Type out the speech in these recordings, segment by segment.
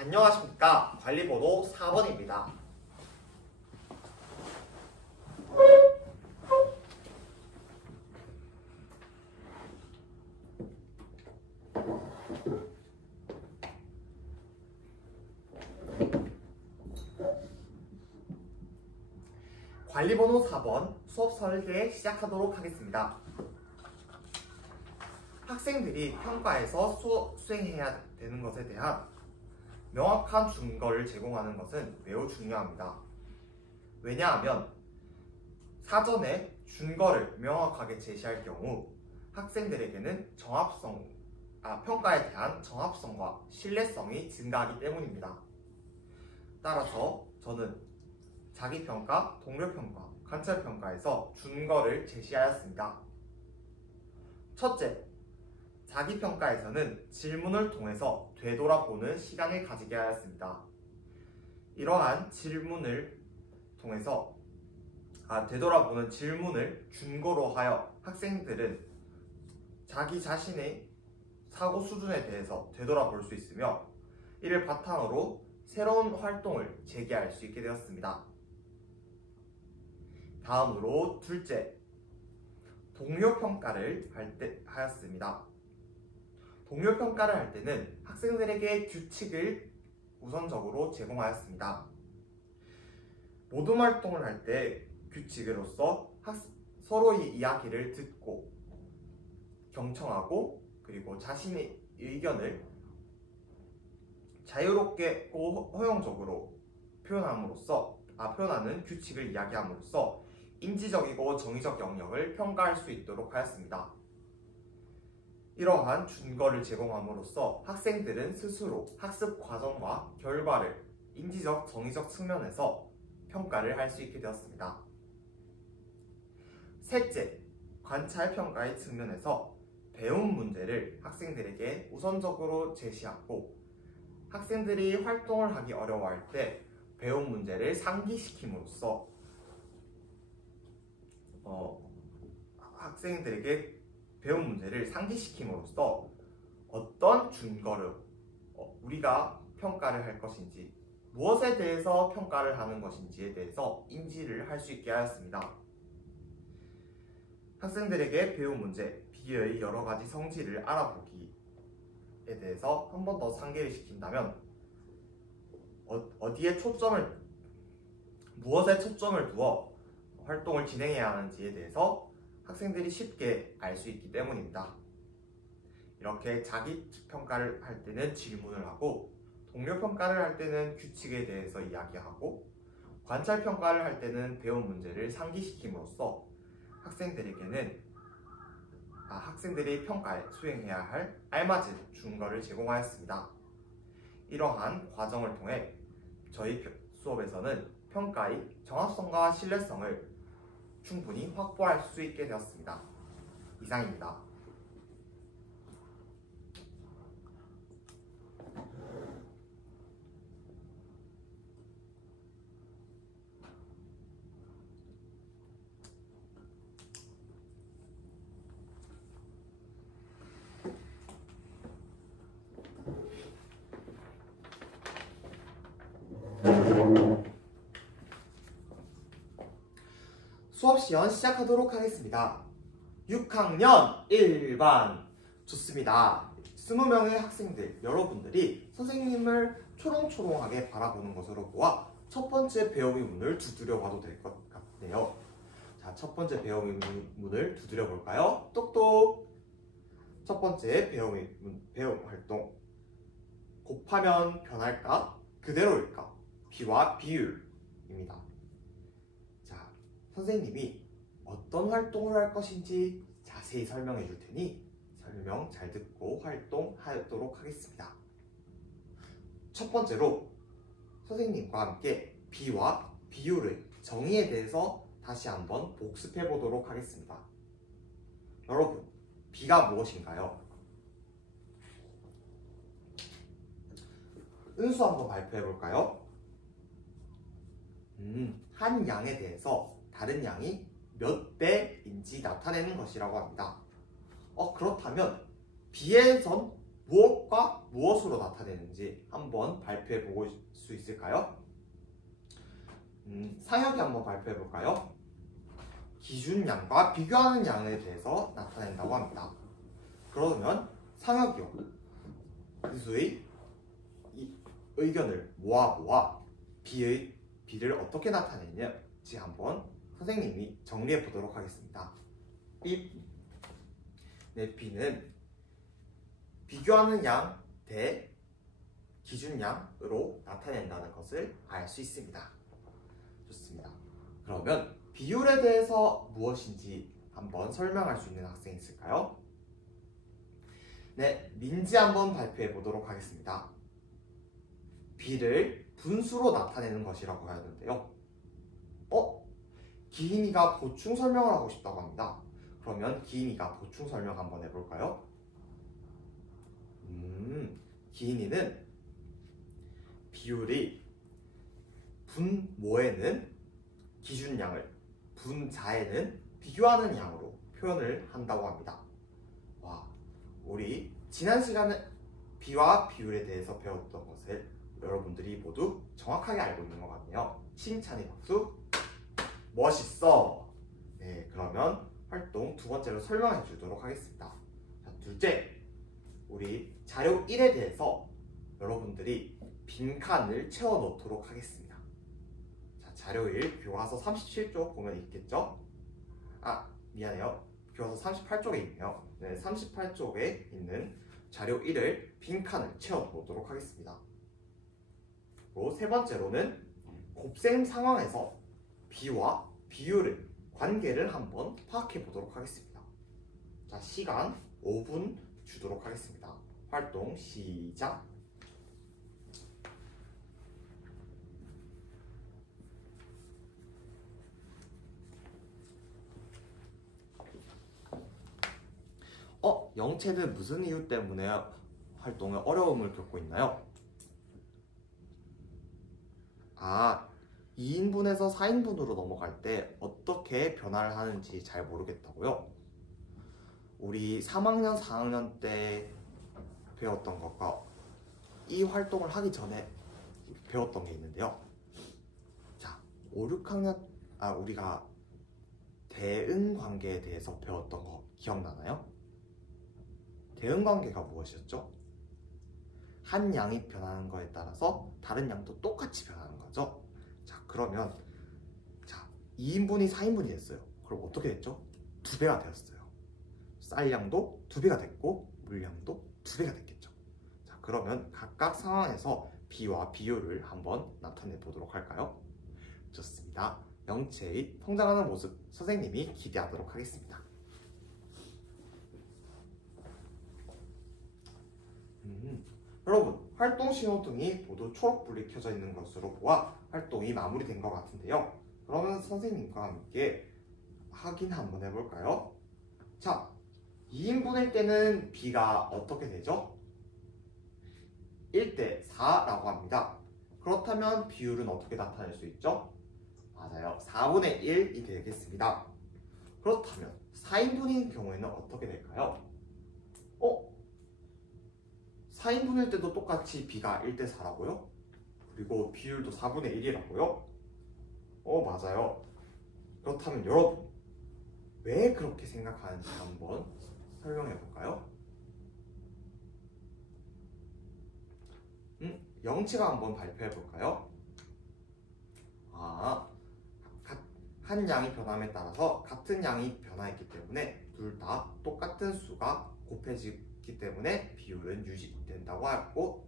안녕하십니까. 관리번호 4번입니다. 관리번호 4번 수업 설계 시작하도록 하겠습니다. 학생들이 평가에서 수행해야 되는 것에 대한 명확한 증거를 제공하는 것은 매우 중요합니다. 왜냐하면 사전에 증거를 명확하게 제시할 경우 학생들에게는 평가에 대한 정합성과 신뢰성이 증가하기 때문입니다. 따라서 저는 자기평가, 동료평가, 관찰평가에서 증거를 제시하였습니다. 첫째, 자기평가에서는 질문을 통해서 되돌아보는 시간을 가지게 하였습니다. 이러한 질문을 통해서 되돌아보는 질문을 준거로 하여 학생들은 자기 자신의 사고 수준에 대해서 되돌아볼 수 있으며 이를 바탕으로 새로운 활동을 재개할 수 있게 되었습니다. 다음으로 둘째, 동료평가를 하였습니다. 동료평가를 할 때는 학생들에게 규칙을 우선적으로 제공하였습니다. 모든 활동을 할 때 규칙으로서 서로의 이야기를 듣고 경청하고 그리고 자신의 의견을 자유롭고 허용적으로 표현하는 규칙을 이야기함으로써 인지적이고 정의적 영역을 평가할 수 있도록 하였습니다. 이러한 준거를 제공함으로써 학생들은 스스로 학습 과정과 결과를 인지적, 정의적 측면에서 평가를 할 수 있게 되었습니다. 셋째, 관찰평가의 측면에서 배운 문제를 학생들에게 우선적으로 제시하고 학생들이 활동을 하기 어려워할 때 배운 문제를 상기시킴으로써 학생들에게 배운 문제를 상기시킴으로써 어떤 준거를 우리가 평가를 할 것인지 무엇에 대해서 평가를 하는 것인지에 대해서 인지를 할 수 있게 하였습니다. 학생들에게 배운 문제, B의 여러 가지 성질을 알아보기에 대해서 한 번 더 상기를 시킨다면 무엇에 초점을 두어 활동을 진행해야 하는지에 대해서 학생들이 쉽게 알 수 있기 때문입니다. 이렇게 자기평가를 할 때는 질문을 하고 동료평가를 할 때는 규칙에 대해서 이야기하고 관찰평가를 할 때는 배운 문제를 상기시킴으로써 학생들이 평가에 수행해야 할 알맞은 준거를 제공하였습니다. 이러한 과정을 통해 저희 수업에서는 평가의 정합성과 신뢰성을 충분히 확보할 수 있게 되었습니다. 이상입니다. 수업 시연 시작하도록 하겠습니다. 6학년 1반 좋습니다. 20명의 학생들 여러분들이 선생님을 초롱초롱하게 바라보는 것으로 보아 첫 번째 배움의 문을 두드려 봐도 될 것 같네요. 자, 첫 번째 배움의 문을 두드려 볼까요? 똑똑. 첫 번째 배움 활동. 곱하면 변할까? 그대로일까? 비와 비율입니다. 선생님이 어떤 활동을 할 것인지 자세히 설명해 줄 테니 설명 잘 듣고 활동하도록 하겠습니다. 첫 번째로 선생님과 함께 비와 비율의 정의에 대해서 다시 한번 복습해 보도록 하겠습니다. 여러분, 비가 무엇인가요? 은수 한번 발표해 볼까요? 한 양에 대해서 다른 양이 몇 배인지 나타내는 것이라고 합니다. 그렇다면 비에선 무엇과 무엇으로 나타내는지 한번 발표해 볼 수 있을까요? 상혁이 한번 발표해 볼까요? 기준량과 비교하는 양에 대해서 나타낸다고 합니다. 그러면 상혁이요. 그수의 의견을 모아 B를 어떻게 나타내는지 한번 선생님이 정리해 보도록 하겠습니다. 네, B는 비교하는 양 대 기준량으로 나타낸다는 것을 알 수 있습니다. 좋습니다. 그러면 비율에 대해서 무엇인지 한번 설명할 수 있는 학생이 있을까요? 네, 민지 한번 발표해 보도록 하겠습니다. B를 분수로 나타내는 것이라고 하였는데요. 기인이가 보충 설명을 하고 싶다고 합니다. 그러면 기인이가 보충 설명 한번 해볼까요? 기인이는 비율이 분모에는 기준량을, 분자에는 비교하는 양으로 표현을 한다고 합니다. 와, 우리 지난 시간에 비와 비율에 대해서 배웠던 것을 여러분들이 모두 정확하게 알고 있는 것 같네요. 칭찬의 박수. 멋있어. 네, 그러면 활동 두 번째로 설명해 주도록 하겠습니다. 자, 둘째, 우리 자료 1에 대해서 여러분들이 빈칸을 채워 놓도록 하겠습니다. 자, 자료 1 교과서 37쪽 보면 있겠죠? 미안해요. 교과서 38쪽에 있네요. 네, 38쪽에 있는 자료 1을 빈칸을 채워 놓도록 하겠습니다. 그리고 세 번째로는 곱셈 상황에서 B와 비율의 관계를 한번 파악해 보도록 하겠습니다. 자, 시간 5분 주도록 하겠습니다. 활동 시작! 영채는 무슨 이유 때문에 활동에 어려움을 겪고 있나요? 2인분에서 4인분으로 넘어갈 때 어떻게 변화를 하는지 잘 모르겠다고요? 우리 3학년, 4학년 때 배웠던 것과 이 활동을 하기 전에 배웠던 게 있는데요. 자, 5, 6학년, 우리가 대응 관계에 대해서 배웠던 거 기억나나요? 대응 관계가 무엇이었죠? 한 양이 변하는 거에 따라서 다른 양도 똑같이 변하는 거죠. 자, 그러면 2인분이 4인분이 됐어요. 그럼 어떻게 됐죠? 2배가 되었어요. 쌀양도 2배가 됐고 물량도 2배가 됐겠죠. 자, 그러면 각각 상황에서 B와 비율을 한번 나타내 보도록 할까요? 좋습니다. 영채의 성장하는 모습 선생님이 기대하도록 하겠습니다. 여러분, 활동 신호등이 모두 초록불이 켜져 있는 것으로 보아 활동이 마무리된 것 같은데요. 그러면 선생님과 함께 확인 한번 해볼까요? 자, 2인분일 때는 B가 어떻게 되죠? 1대 4라고 합니다. 그렇다면 비율은 어떻게 나타낼 수 있죠? 맞아요. 4분의 1이 되겠습니다. 그렇다면 4인분인 경우에는 어떻게 될까요? 4인분일 때도 똑같이 B가 1대 4라고요? 그리고 비율도 4분의 1이라고요? 맞아요. 그렇다면 여러분, 왜 그렇게 생각하는지 한번 설명해 볼까요? 영치가 한번 발표해 볼까요? 한 양이 변함에 따라서 같은 양이 변화했기 때문에 둘 다 똑같은 수가 곱해지기 때문에 비율은 유지된다고 하고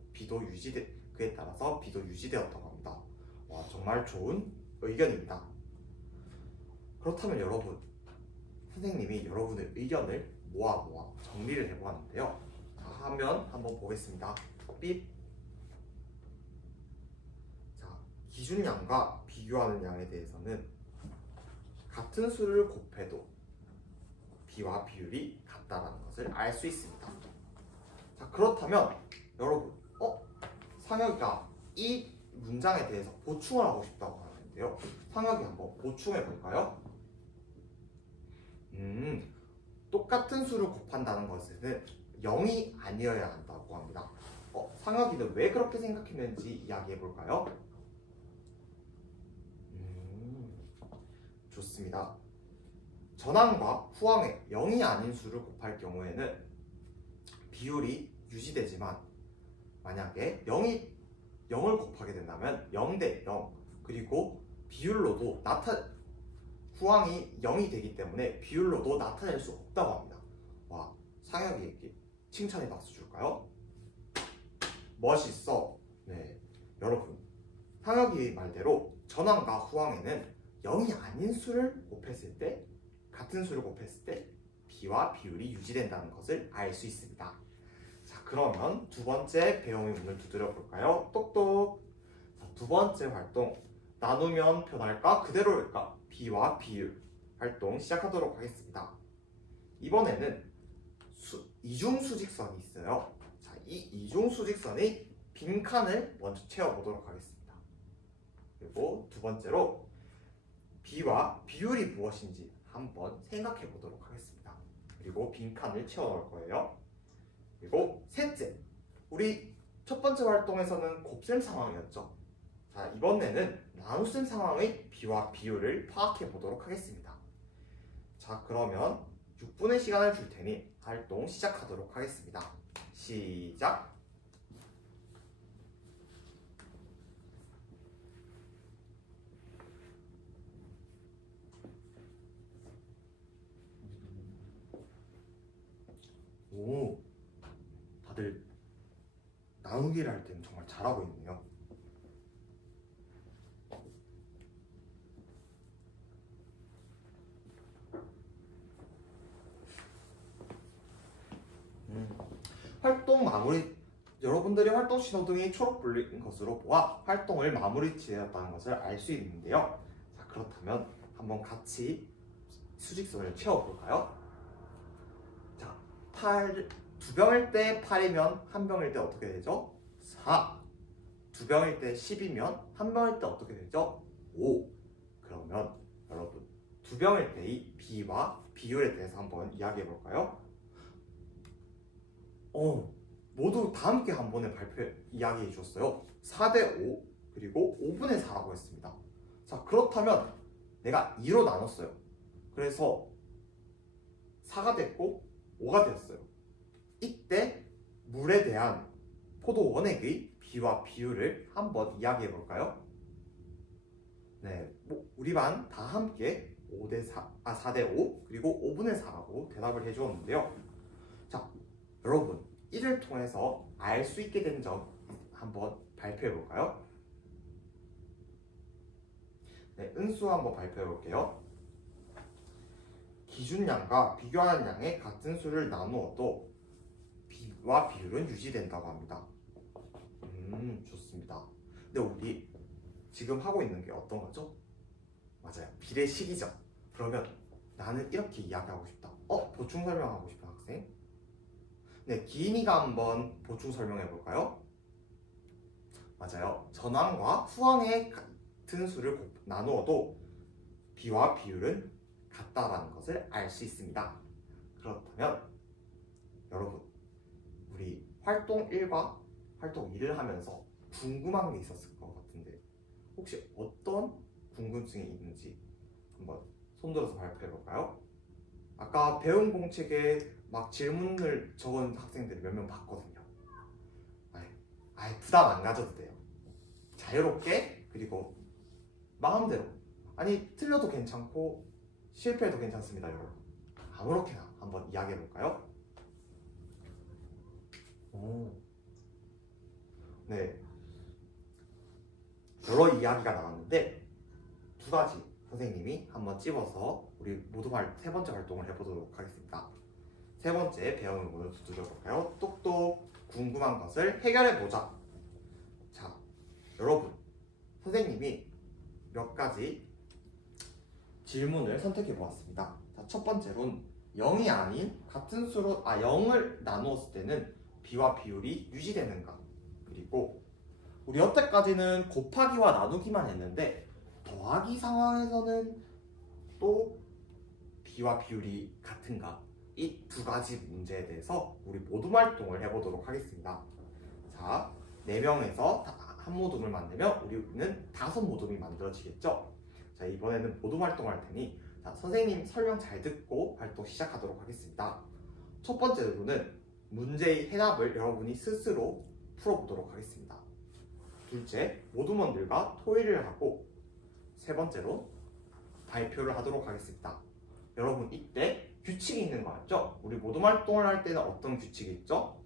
그에 따라서 B도 유지되었다고 합니다. 와, 정말 좋은 의견입니다. 그렇다면 여러분, 선생님이 여러분의 의견을 모아 정리를 해보았는데요. 자, 화면 한번 보겠습니다. 삐. 자, 기준량과 비교하는 양에 대해서는 같은 수를 곱해도 B와 비율이 같다는 것을 알 수 있습니다. 자, 그렇다면 여러분, 상혁이가 이 문장에 대해서 보충을 하고 싶다고 하는데요. 상혁이 한번 보충해 볼까요? 똑같은 수를 곱한다는 것은 0이 아니어야 한다고 합니다. 상혁이는 왜 그렇게 생각했는지 이야기해 볼까요? 좋습니다. 전항과 후항의 0이 아닌 수를 곱할 경우에는 비율이 유지되지만 만약에 0을 곱하게 된다면 0대 0 그리고 비율로도 후항이 0이 되기 때문에 비율로도 나타낼 수 없다고 합니다. 와, 상혁이에게 칭찬의 박수 줄까요? 멋있어. 네, 여러분 상혁이 말대로 전항과 후항에는 0이 아닌 수를 곱했을 때 같은 수를 곱했을 때 비와 비율이 유지된다는 것을 알 수 있습니다. 자, 그러면 두 번째 배움의 문을 두드려 볼까요? 똑똑. 자, 두 번째 활동 나누면 변할까 그대로일까 비와 비율 활동 시작하도록 하겠습니다. 이번에는 이중수직선이 있어요. 자, 이 이중수직선의 빈칸을 먼저 채워보도록 하겠습니다. 그리고 두 번째로 비와 비율이 무엇인지 한번 생각해 보도록 하겠습니다. 그리고 빈칸을 채워 넣을 거예요. 그리고 셋째, 우리 첫 번째 활동에서는 곱셈 상황이었죠. 자, 이번에는 나눗셈 상황의 비와 비율을 파악해 보도록 하겠습니다. 자, 그러면 6분의 시간을 줄 테니 활동 시작하도록 하겠습니다. 시작! 오, 다들 나누기를 할 때는 정말 잘하고 있네요. 활동 마무리, 여러분들이 활동 신호등이 초록 불린 것으로 보아 활동을 마무리 지었다는 것을 알 수 있는데요. 자, 그렇다면 한번 같이 수직선을 채워볼까요? 자, 2병일 때 8이면 1병일 때 어떻게 되죠? 4. 2병일 때 10이면 1병일 때 어떻게 되죠? 5. 그러면 여러분 2병일 때의 비와 비율에 대해서 한번 이야기해 볼까요? 모두 다 함께 한 번에 이야기해 주었어요. 4대 5 그리고 5분의 4라고 했습니다. 자, 그렇다면 내가 2로 나눴어요. 그래서 4가 됐고 5가 되었어요. 이때 물에 대한 포도 원액의 비와 비율을 한번 이야기해 볼까요? 네, 우리 반 다 함께 4대 5 그리고 5분의 4라고 대답을 해 주었는데요. 자, 여러분 이를 통해서 알 수 있게 된 점 한번 발표해 볼까요? 네, 은수 한번 발표해 볼게요. 기준량과 비교하는 양의 같은 수를 나누어도 비와 비율은 유지된다고 합니다. 좋습니다. 근데 우리 지금 하고 있는 게 어떤 거죠? 맞아요, 비례식이죠. 그러면 나는 이렇게 이야기하고 싶다. 보충 설명하고 싶은 학생? 네, 기인이가 한번 보충 설명해 볼까요? 맞아요. 전항과 후항의 같은 수를 나누어도 비와 비율은 같다라는 것을 알 수 있습니다. 그렇다면 여러분, 우리 활동 1과 활동 2를 하면서 궁금한 게 있었을 것 같은데 혹시 어떤 궁금증이 있는지 한번 손들어서 발표해 볼까요? 아까 배운 공책에 막 질문을 적은 학생들이 몇 명 봤거든요. 부담 안 가져도 돼요. 자유롭게 그리고 마음대로, 아니 틀려도 괜찮고 실패해도 괜찮습니다. 여러분 아무렇게나 한번 이야기해 볼까요? 네, 여러 이야기가 나왔는데 두 가지 선생님이 한번 찝어서 우리 모두 세 번째 활동을 해보도록 하겠습니다. 세 번째 배우는 문을 두드려 볼까요? 똑똑. 궁금한 것을 해결해 보자. 자, 여러분 선생님이 몇 가지 질문을 선택해 보았습니다. 자, 첫 번째로는 0이 아닌 같은 수로 0을 나누었을 때는 비와 비율이 유지되는가, 그리고 우리 여태까지는 곱하기와 나누기만 했는데 더하기 상황에서는 또 비와 비율이 같은가, 이 두 가지 문제에 대해서 우리 모둠 활동을 해보도록 하겠습니다. 자, 4명에서 한 모둠을 만들면 우리는 5모둠이 만들어지겠죠? 자, 이번에는 모둠 활동을 할 테니 자, 선생님 설명 잘 듣고 활동 시작하도록 하겠습니다. 첫 번째로는 문제의 해답을 여러분이 스스로 풀어보도록 하겠습니다. 둘째, 모둠원들과 토의를 하고 세 번째로 발표를 하도록 하겠습니다. 여러분 이때 규칙이 있는 거 알죠? 우리 모둠 활동을 할 때는 어떤 규칙이 있죠?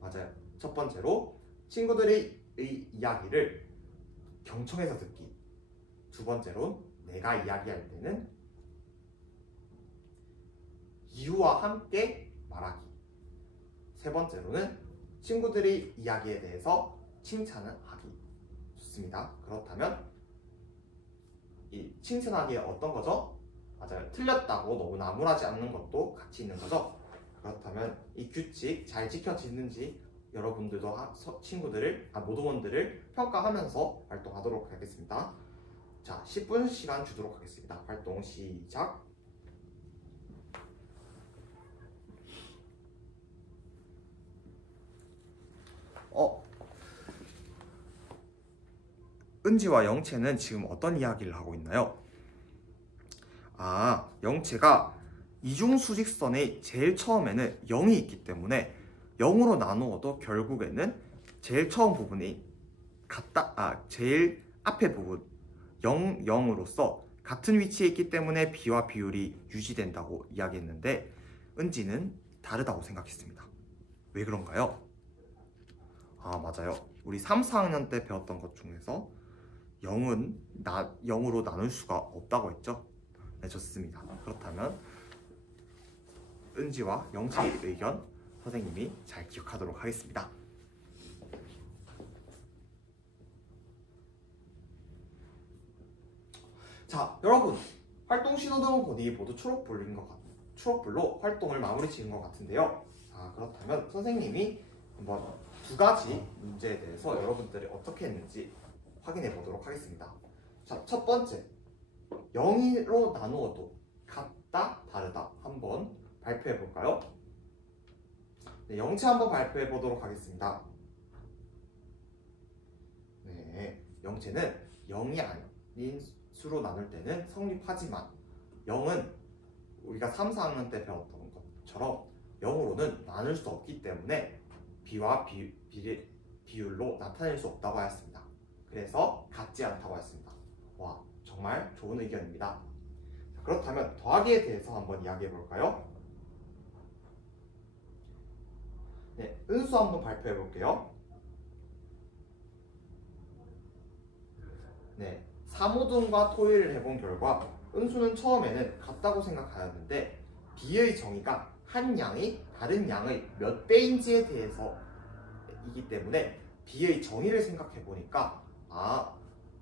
맞아요. 첫 번째로 친구들의 이야기를 경청해서 듣기. 두 번째로 내가 이야기할 때는 이유와 함께 말하기. 세 번째로는 친구들의 이야기에 대해서 칭찬을 하기. 좋습니다. 그렇다면 이 칭찬하기에 어떤 거죠? 맞아요. 틀렸다고 너무 나무라지 않는 것도 같이 있는 거죠. 그렇다면 이 규칙 잘 지켜지는지 여러분들도 모둠원들을 평가하면서 활동하도록 하겠습니다. 자, 10분 시간 주도록 하겠습니다. 활동 시작. 은지와 영채는 지금 어떤 이야기를 하고 있나요? 아, 영채가 이중수직선의 제일 처음에는 0이 있기 때문에 0으로 나누어도 결국에는 제일 처음 부분이 제일 앞에 부분 0, 0으로서 같은 위치에 있기 때문에 비와 비율이 유지된다고 이야기했는데 은지는 다르다고 생각했습니다. 왜 그런가요? 아, 맞아요. 우리 3, 4학년 때 배웠던 것 중에서 0은 0으로 나눌 수가 없다고 했죠? 네, 좋습니다. 그렇다면 은지와 영채의 의견 선생님이 잘 기억하도록 하겠습니다. 자, 여러분 활동 신호등을 보니 모두 초록불로 활동을 마무리 지은 것 같은데요. 자, 그렇다면 선생님이 한번 두 가지 문제에 대해서 여러분들이 어떻게 했는지 확인해 보도록 하겠습니다. 자, 첫 번째 0으로 나누어도 같다, 다르다 한번 발표해 볼까요? 네, 영채 한번 발표해 보도록 하겠습니다. 네, 영채는 0이 아닌 수로 나눌 때는 성립하지만 0은 우리가 3, 4학년 때 배웠던 것처럼 0으로는 나눌 수 없기 때문에 비와 비율로 나타낼 수 없다고 하였습니다. 그래서 같지 않다고 하였습니다. 와, 정말 좋은 의견입니다. 자, 그렇다면 더하기에 대해서 한번 이야기해 볼까요? 네, 은수 한번 발표해 볼게요. 네, 3호등과 토의를 해본 결과 은수는 처음에는 같다고 생각하였는데 비의 정의가 한 양이 다른 양의 몇 배인지에 대해서 이기 때문에 비의 정의를 생각해 보니까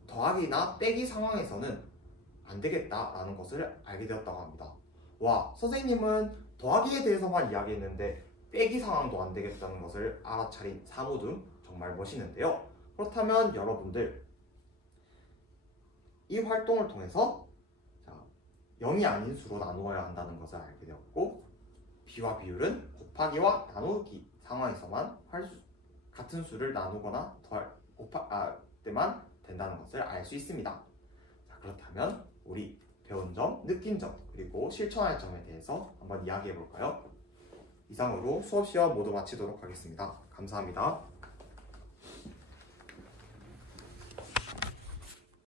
더하기나 빼기 상황에서는 안 되겠다라는 것을 알게 되었다고 합니다. 와, 선생님은 더하기에 대해서만 이야기했는데 빼기 상황도 안 되겠다는 것을 알아차린 3호등 정말 멋있는데요. 그렇다면 여러분들 이 활동을 통해서 0이 아닌 수로 나누어야 한다는 것을 알게 되었고 비와 비율은 곱하기와 나누기 상황에서만 같은 수를 나누거나 때만 된다는 것을 알 수 있습니다. 자, 그렇다면 우리 배운 점, 느낀 점, 그리고 실천할 점에 대해서 한번 이야기해 볼까요? 이상으로 수업 시간 모두 마치도록 하겠습니다. 감사합니다.